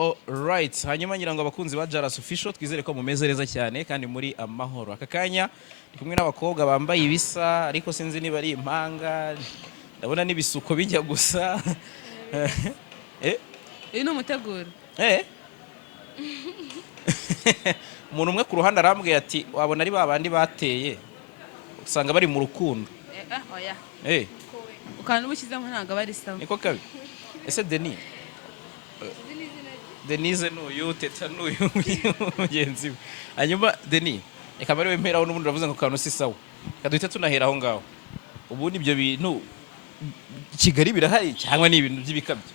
Alright, hanyuma ngira ngo abakunzi ba Jaras Official twizere ko mumeze neza cyane kandi muri amahoro. Aka kanya ndi kumwe n'abakobwa bambaye ibisa ariko sinzi niba ari impanga. Ndabona n'ibisuko bijya gusa. Uyu ni umuteguro. Umuntu umwe ku ruhande arambwiye ati wabona ari babandi bateye usanga bari mu rukundo. Oya. Ukana ubushyizemo ntabwo bari sawa. Niko kabi. Ese Denis Denise n'uyu Teta n'uyu mugenzi we. Hanyuma Denis reka bari wemperaho n'ubundi uravuze ngo kantu si sawa. Kaduhita tunahera aho ngaho. Ubundi ibyo bintu Kigali birahari cyangwa ni ibintu by'ibikabyo?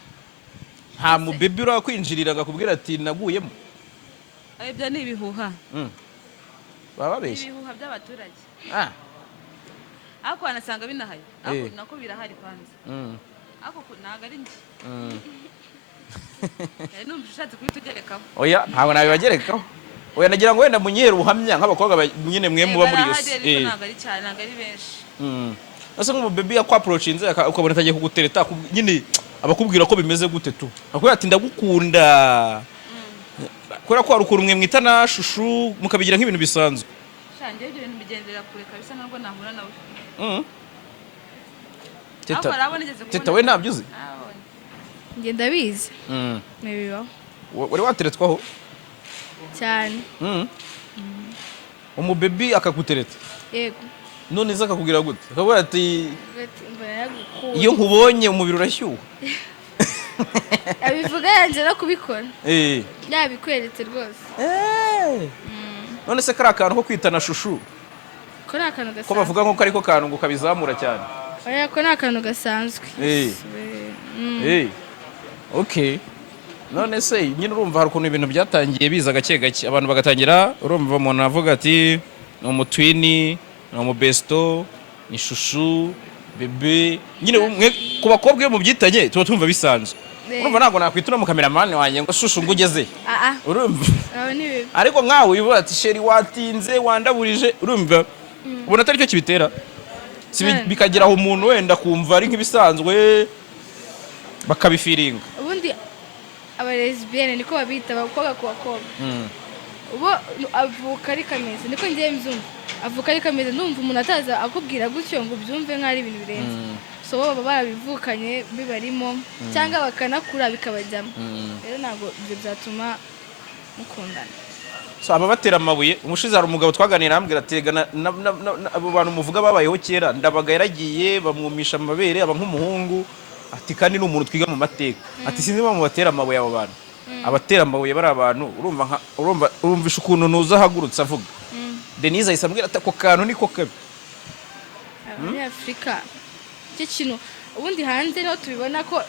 Nta mu baby urakwinjirira ngakubwira ati naguyemo. Ibyo ni ibihuha. Baba beshe. Ibihuha by'abaturage. Ako anasanga binahaye. Ako nako birahari kwanza. Ako ntago ari nje. Numva ushatse kubitugerekaho. Oya ntabwo nabibagerekaho. Oya nagira ngo wenda munyere ubuhamya nk'abakobwa nyine mwe muba muri yose. Ntago ari cyane, ntago ari benshi. Asa nk'umu baby yakwaprochinze ukabona atagiye kugutereta nyine abakubwira ko bimeze gute tu. Akubwira ati ndagukunda. Kora ko arukuru mwe mwita na shushu mukabigira nk'ibintu bisanzwe. Shanje ibyo bintu bigendera kure kabisa ntabwo nahura nawe. Teta we ntabyuzi? Nge ndabizi. Mebibaho. Wari wateretswaho? Cyane. Umu baby akagutereta? Yego. None iza akakubwira gute? Akabwira ati mbaragukuye. iyo nkubonye umubiri urashyuha. Abivuga yanje no kubikora. Yabikweretse rwose. None se kari akantu ko kwitana shushu? Ko ni akantu gasanzwe. Ko bavuga nko kariko kantu ngo kabizamura cyane. Oya ko ni akantu gasanzwe. Okay. None se nyine urumva hari ukuntu ibintu byatangiye biza gake gake abantu bagatangira urumva umuntu avuga ati ni umutwini ni umubesto ni shushu bebe nyine ku bakobwa iyo mubyitanye tuba tumva bisanzwe. Urumva ntabwo nakwituna mu cameraman wanjye ngo shushu ngo ugeze. Urumva? Ariko nkawe ubivuga ati sheri watinze wandaburije urumva ubona atari cyo kibitera. Bikageraho umuntu wenda kumva ari nk'ibisanzwe bakabifiringa. Ubundi aba lesbienne niko babita abakobwa ku bakobwa. Ubo avuka ari kameze niko ngiye mzumva. Avuka ari kameze ndumva umuntu ataza akubwira gutyo ngo byumve nk'ari ibintu birenze. So baba barabivukanye bibarimo cyangwa bakanakura bikabajyamo. Rero ntabwo ibyo byatuma mukundana. So aba batera amabuye umushize hari umugabo twaganira ambwira ategana abo bantu muvuga babayeho kera ndabaga yaragiye bamwumisha amabere aba nk'umuhungu ati kandi ni umuntu twiga mu mateka ati sinzi mu batera amabuye abo bantu abatera amabuye bari abantu urumvisha ukuntu nuza hagurutse avuga Denise ahise ambwira ati ako kantu niko kabi muri Afrika cyo kintu ubundi hanze no tubibona ko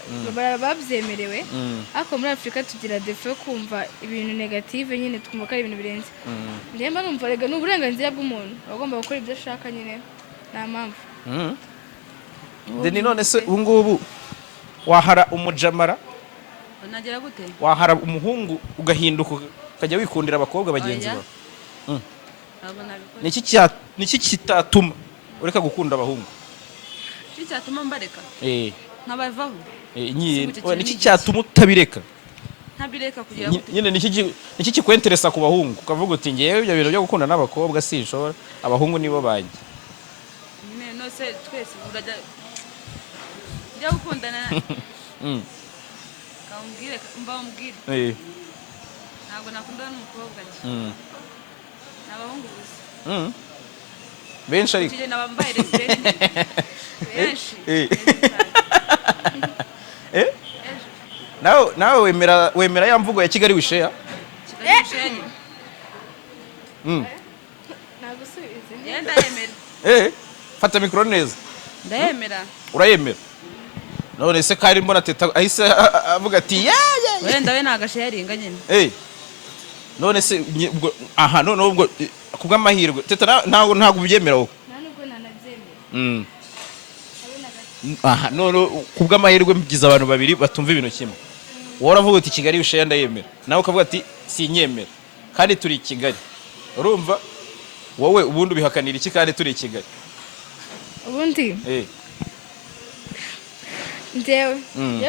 babyemerewe ariko muri Afrika tugira defo kumva ibintu negative nyine twumva ko ari ibintu birenze ndemba numva rega n'uburenganzira bw'umuntu bagomba gukora ibyo ashaka nyine nta mpamvu Deni none se ubungubu wahara umujamara nagira gute wahara umuhungu ugahinduka ukajya wikundira abakobwa bagenzi bawe niki kitatuma ureka gukunda abahungu cyatuma mbareka nkabavaho niki cyatuma utabireka ntabireka kugira nyine niki kikwenteresa ku bahungu ukavuga uti ngewe ibyo bintu byo gukunda n'abakobwa sinshobora abahungu nibo banjye nyine nose twese urajya byo gukundana kambwire mbambwire ntabwo nakundana n'umukobwa n'abahungu gusa benshi ariko kije nabambaye lesbienne benshi nawe wemera ya mvugo ya Kigali wisheya nagusubize yenda yemera fata mikoro neza ndayemera urayemera none se kari mbona Teta ahise avuga ati wenda we nagashe yaringa nyine none se aha none ubwo kubw'amahirwe Teta ntabwo ubyemera wowe nubwo nanabyemera aha none kubw'amahirwe mbigize abantu babiri batumva ibintu kimwe wowe uravuga uti Kigali wisheya ndayemera nawe ukavuga ati sinyemera kandi turi Kigali urumva wowe ubundi ubihakanira iki kandi turi Kigali ubundi ndewe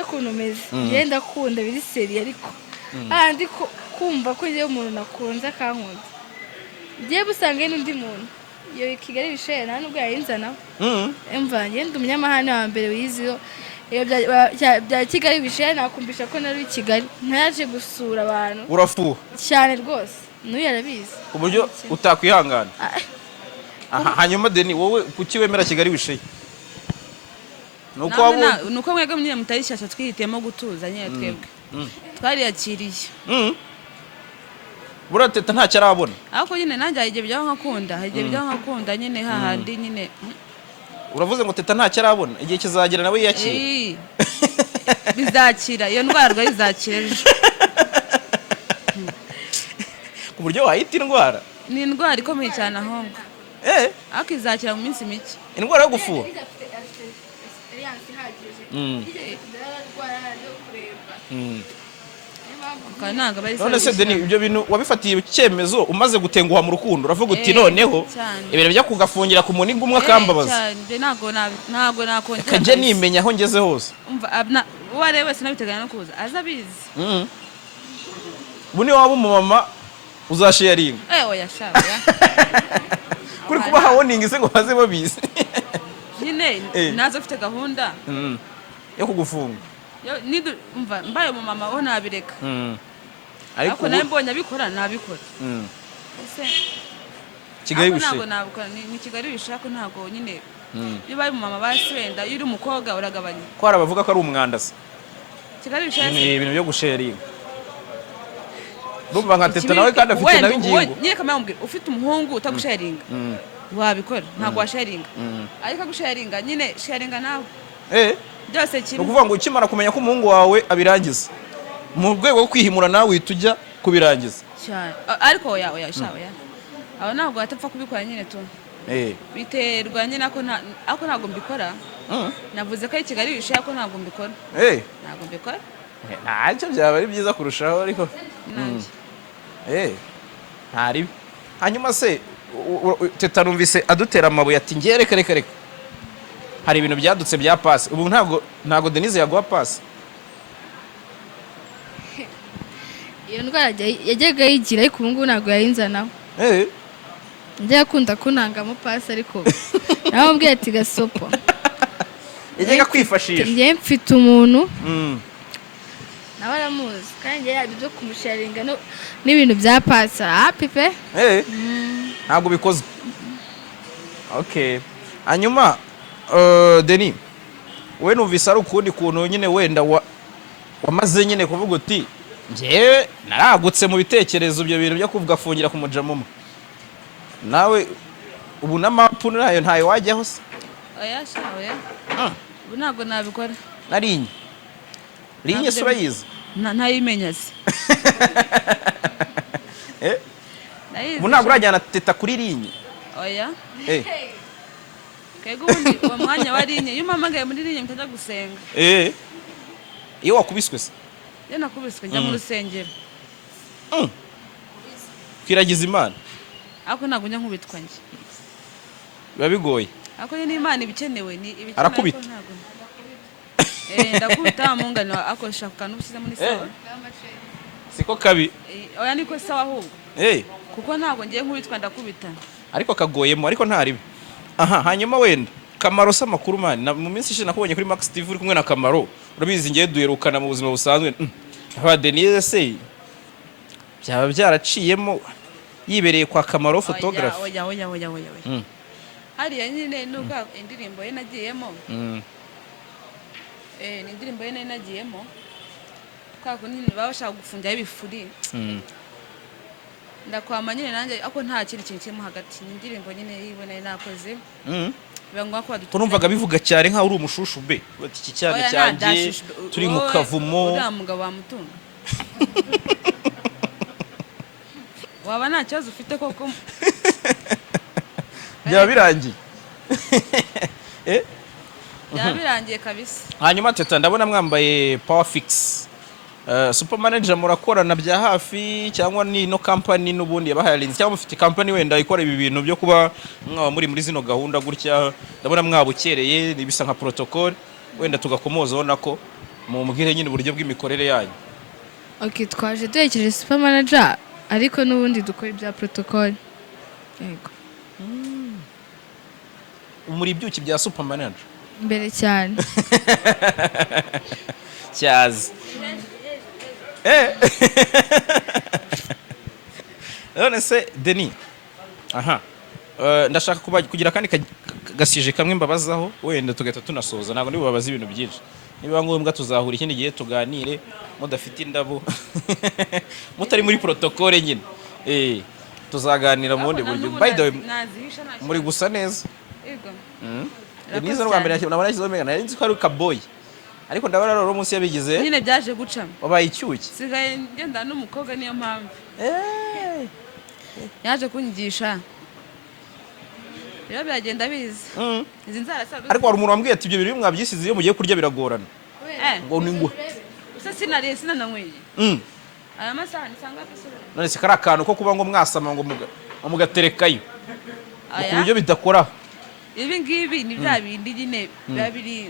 kuntu meze ngenda kunda biri seri ariko ahandi kumva ko ngewe umuntu nakunze akankunda ngiye busange n'undi muntu iyo Kigali bishere nta nubwo yayinzanaho emva ngende umunyamahane wa mbere wiziho iyo bya Kigali bishere nakumvisha ko nari i Kigali ntayaje gusura abantu urafuha cyane rwose n'uyu yarabizi ku buryo utakwihangana. Hanyuma Deni wowe kuki wemera Kigali bishere? nuko mwebwe nyine mutarishyashya twihitiyemo gutuza nyine twebwe twariyakiriye. Buriya Teta ntacyo arabona ariko nyine nanjye hari igihe bijyaho nkakunda nyine hahandi nyine. uravuze ngo Teta ntacyo arabona igihe kizagera nawe yiyakira bizakira iyo ndwara rwayo izakira ejo. ku buryo wahita indwara ni indwara ikomeye cyane ahubwo ariko izakira mu minsi mike. indwara yo gufuha none se Deni ibyo bintu wabifatiye icyemezo umaze gutenguha mu rukundo uravuga uti noneho ibintu byo kugafungira ku muniga umwe akambabaza ntabwo nakongera kaje nimenya aho ngeze hose. uwo ari we wese nabiteganya no kuza aza abizi. ubu ni waba umumama uzasharinga oya shaba kuri kuba hawoninga se ngo baze babizi nyine nazo ufite gahunda yo kugufunga mbaye umumama aho nabireka ariko nawe mbonye abikora nabikora. Kigali bishe ntabwo nabikora ni Kigali bishaka ntabwo nyine iyo ubaye umumama basi wenda iyo uri umukobwa uragabanya ko hari abavuga ko ari umwanda se Kigali bishaka ibintu byo gusharinga. Rumva nka Teta nawe kandi afite nawe ingingo nyine kamambwira ufite umuhungu utagusharinga wabikora ntabwo washaringa ariko agusharinga nyine sharinga nawe byose kimwe. Ukuvuga ngo ukimara kumenya ko umuhungu wawe abirangiza mu rwego rwo kwihimura nawe uhita kubirangiza cyane. ariko oya aho ntabwo watapfa kubikora nyine tu biterwa nyine ako ntabwo mbikora. navuze ko ari Kigali bishaye ko ntabwo mbikora ntabwo mbikora ntacyo byaba ari byiza kurushaho ariko ntaribi. hanyuma se Teta numvise adutera amabuye ati ngiye reka hari ibintu byadutse bya pasi ubu ntabwo Denise yaguha pasi. iyo ndwara yajyaga yigira ariko ubu ngubu ntabwo yayinzanaho njya akunda kuntangamo pasi ariko nawe mbwiye ati gasopo yajyaga kwifashisha njye mfite umuntu nawe aramuzi kandi njye yabyo byo kumusharinga n'ibintu bya pasi pipe ntabwo bikozwe. hanyuma Deni we numvise ari ukundi kuntu nyine wenda wamaze nyine kuvuga uti njyewe naragutse mu bitekerezo ibyo bintu byo kuvuga afungira ku mujamuma nawe ubu n'amapu nayo ntayo wajyaho se. oya ubu ntabwo nabikora rinye se urayizi ntayimenya se ubu ntabwo urajyana Teta kuri rinye oya kego ubundi uwo mwanya wa rinye iyo umpamagaye muri rinye mutajya gusenga iyo wakubiswe se iyo nakubiswe njya mu rusengero kwiragiza Imana ariko ntabwo njya nkubitwa njye biba bigoye ariko n'Imana ibikenewe ni ibikenewe arakubita ndakubita mungane akoresha kantu ushyize muri sawa siko kabi oya niko sawa ahubwo kuko ntabwo ngiye nkubitwa ndakubita ariko kagoyemo ariko ntaribi. hanyuma wenda Kamaro se amakuru mani mu minsi ishize nakubonye kuri Max TV uri kumwe na Kamaro urabizi ngiye duherukana mu buzima busanzwe aba Denise se byaba byaraciyemo yibereye kwa Kamaro photography. oya hariya nyine nubwo indirimbo ye nagiyemo ni indirimbo ye nagiyemo kako nyine babashaka gufungira ibifuri ndakwama nyine nanjye ako nta kindi kintu kirimo hagati ni indirimbo nyine yibona nakoze bangwa ko badutuma urumvaga bivuga cyane nka uri umushushu be bati iki cyane cyanjye turi mu kavumo uriya mugabo wamutunga waba nta kibazo ufite koko byaba birangiye byaba birangiye kabisa. hanyuma Teta ndabona mwambaye Power Fix super manager murakorana bya hafi cyangwa ni no company n'ubundi yabahayarinze cyangwa mufite company wenda ikora ibi bintu byo kuba mwaba muri zino gahunda gutya ndabona mwabukereye nibisa nka protocol wenda tugakomozaho nako mu mbwire nyine uburyo bw'imikorere yanyu. Okay, twaje duherekeje super manager ariko n'ubundi dukora ibya protocol. Yego. Muri ibyuki bya super manager Mbere cyane. cyazi none se Denis aha ndashaka kugira kandi gasije kamwe mbabazaho wenda tugahita tunasoza ntabwo nibubabaza ibintu byinshi niba ngombwa tuzahura ikindi gihe tuganire mudafite indabo mutari muri protocole nyine tuzaganira mu bundi buryo by the way muri gusa neza Denise no mbere nabona kizo mega nari nzi ko ari kaboy ariko ndabara rero munsi yabigize nyine byaje gucamo wabaye icyuki sigaye ngenda n'umukobwa niyo mpamvu yaje kunyigisha rero biragenda biza izi nzara saga ariko hari umuntu wambwiye ati ibyo bintu mwabyisize iyo mugiye kurya biragorana ngo ni ngo se sinariye sinananyweye aya masaha nisanga afisura none se kari akantu ko kuba ngo mwasama ngo mugaterekayo ku buryo bidakora ibi ngibi ni bya bindi nyine biba biri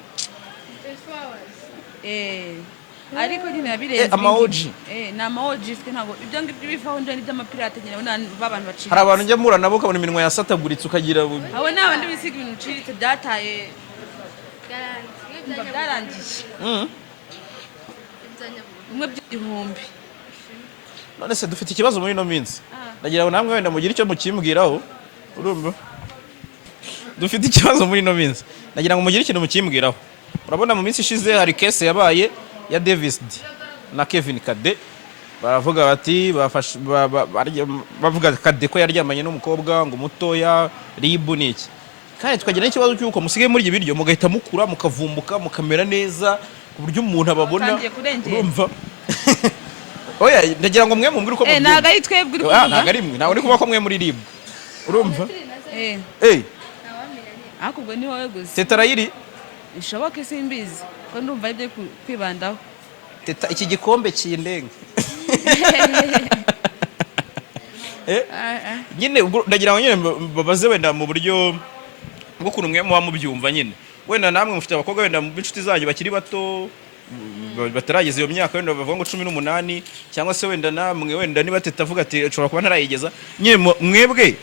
ariko nyine yabirenze amaoji ni amaoji twe ntabwo ibyo ngibyo bivaho nje n'iby'amapirate nyine b'abantu bacika hari abantu njya mura nabo ukabona iminwa yasataguritse ukagira abo ni abandi bisiga ibintu uciritse byataye byarangiye bimwe by'igihumbi none se dufite ikibazo muri ino minsi ndagira ngo namwe wenda mugire icyo mukimbwiraho urumva dufite ikibazo muri ino minsi ndagira ngo mugire ikintu mukimbwiraho urabona mu minsi ishize hari case yabaye ya Davis D na Kevin Kade baravuga bati bavuga Kade ko yaryamanye n'umukobwa ngo mutoya ribu niki kandi tukagira n'ikibazo cy'uko musigaye muri ibiryo mugahita mukura mukavumbuka mukamera neza ku buryo umuntu ababona urumva oya ndagira ngo mwe mumbwire uko mubyumva ntago ari twebwe uri kuvuga ntago ari mwe ntago uri kuba ko mwe muri ribu urumva ariko ubwo ni wowe gusa Teta Rayiri bishoboke simbizi ko ndumva ibyo kwibandaho Teta iki gikombe kindenga nyine ndagira ngo nyine babaze wenda mu buryo bwo kuntu mwe muba mubyumva nyine wenda namwe mufite abakobwa wenda b'inshuti zanyu bakiri bato batarageza iyo myaka wenda bavuga ngo 18 cyangwa se wenda namwe wenda niba Teta avuga ati ushobora kuba ntarayigeza nyine mwebwe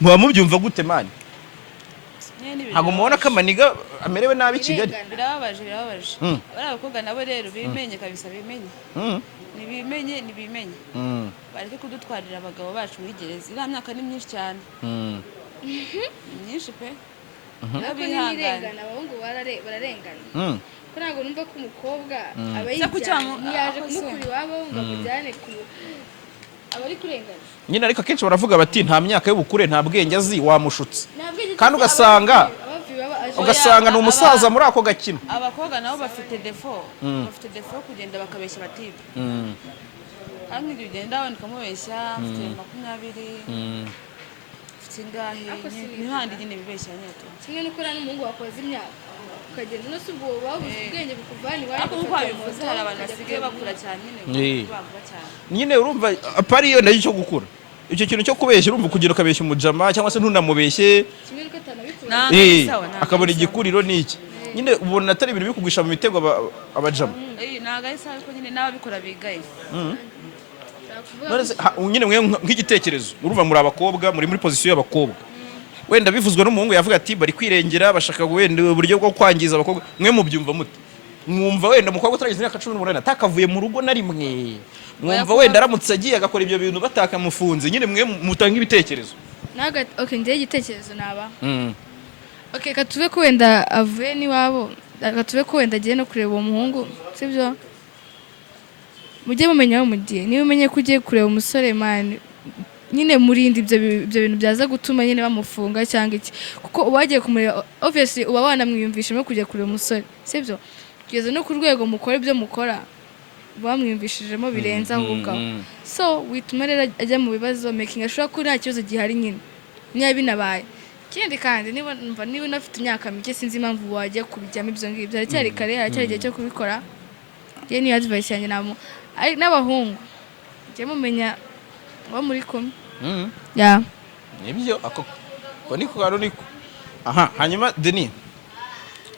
muba mubyumva gute mani ntabwo mubona ko amaniga amerewe nabi Kigali birababaje bari abakobwa nabo rero bimenye kabisa bimenye nibimenye bareke kudutwarira abagabo bacu muri gereza iriya myaka ni myinshi cyane myinshi pe nirengana abahungu bararengana ko ntabwo numva ko umukobwa aba yaje kumukura iwabo ngo amujyane aba ari kurengana nyine ariko akenshi baravuga bati nta myaka y'ubukure nta bwenge azi wamushutse kandi ugasanga ni umusaza muri ako gakino abakobwa nabo bafite defo kugenda bakabeshya batibe kandi ibyo ugenda wenda ukamubeshya mfite 20 mfite ingahe n'ihandi nyine bibeshya nyeto kimwe n'uko n'umuhungu wakoze imyaka ukagenda no subwo babuze ubwenge bukuvana iwawe ariko uko bivuze hari abantu basigaye bakura cyane nyine bavuga cyane nyine urumva apari iyo ndacyo gukura icyo kintu cyo kubeshya urumva kugira ukabeshya umujama cyangwa se ntunamubeshye kimwe n'uko atanabikora akabona igikuriro n'iki nyine ubona atari ibintu bikugwisha mu mitego abajama ntago ari sawa ko nyine n'ababikora bigaye nyine mwe nk'igitekerezo urumva muri abakobwa muri position y'abakobwa wenda bivuzwe n'umuhungu yavuga ati bari kwirengera bashaka wenda uburyo bwo kwangiza abakobwa mwe mubyumva mute mwumva wenda umukobwa utaragize imyaka 18 atakavuye mu rugo na rimwe mwumva wenda aramutse agiye agakora ibyo bintu batakamufunze nyine mwe mutanga ibitekerezo naga okay ndiye igitekerezo naba okay katuve ko wenda avuye niwabo katuve ko wenda agiye no kureba uwo muhungu sibyo mujye mumenya aho mugiye niba umenye ko ugiye kureba umusore man nyine murindi ibyo bintu byaza gutuma nyine bamufunga cyangwa iki kuko ubagiye kumureba obviously uba wanamwiyumvishamo kujya kureba umusore sibyo kugeza no ku rwego mukora ibyo mukora bamwiyumvishijemo birenze ahubwo so wituma rero ajya mu bibazo making sure ko nta kibazo gihari nyine niba binabaye ikindi kandi niba unafite imyaka mike sinzi impamvu wajya kubijyamo ibyo ngibyo haracyari kare haracyari igihe cyo kubikora njye niyo advice yanjye n'abahungu njye mumenya uwo muri kumwe nibyo ako niko karo niko aha hanyuma Denis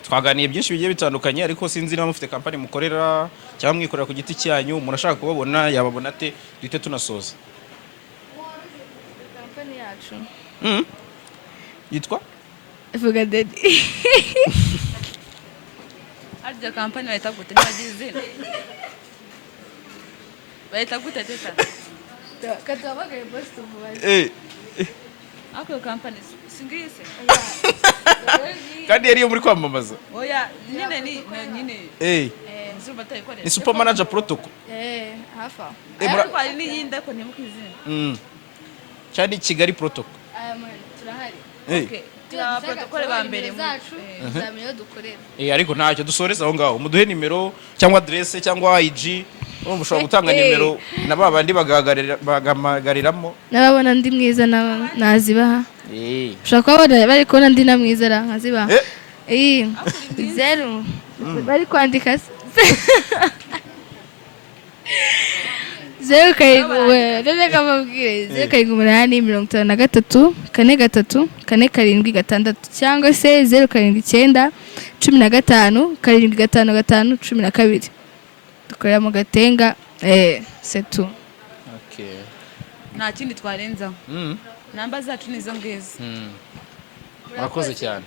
twaganiye byinshi bigiye bitandukanye ariko sinzi niba mufite kampani mukorera cyangwa mwikorera ku giti cyanyu umuntu ashaka kubabona yababona ate duhite tunasoza. kampani yacu yitwa vuga dedi harya kampani bayita gute ntibagira izina bayita gute teta katubagaye bosi tuvubaze ako iyo kampani singise kandi yari yo muri kwamamaza. oya nyine nyine nzumva atayikorera ni super manager protocol hafi aho ariko hari n'iyindi ariko ntibuka izina cyane Kigali protocol. turahari okay tira protocol ba mbere zacu zamenya dukorera ariko ntacyo dusoreza aho ngaho muduhe nimero cyangwa adresse cyangwa IG urumva ushobora gutanga nimero na babandi bagamagariramo nababona ndi mwiza nazibaha ushaka kuba bari kubona ndi na mwiza nkazibaha zeru bari kwandika zeru karindwi reka mbabwire 0783 43 476 cyangwa se 079 15 755 12 dukorera mu Gatenga c'est tout. Okay. nta kindi twarenzaho namba zacu nizo ngizo murakoze cyane.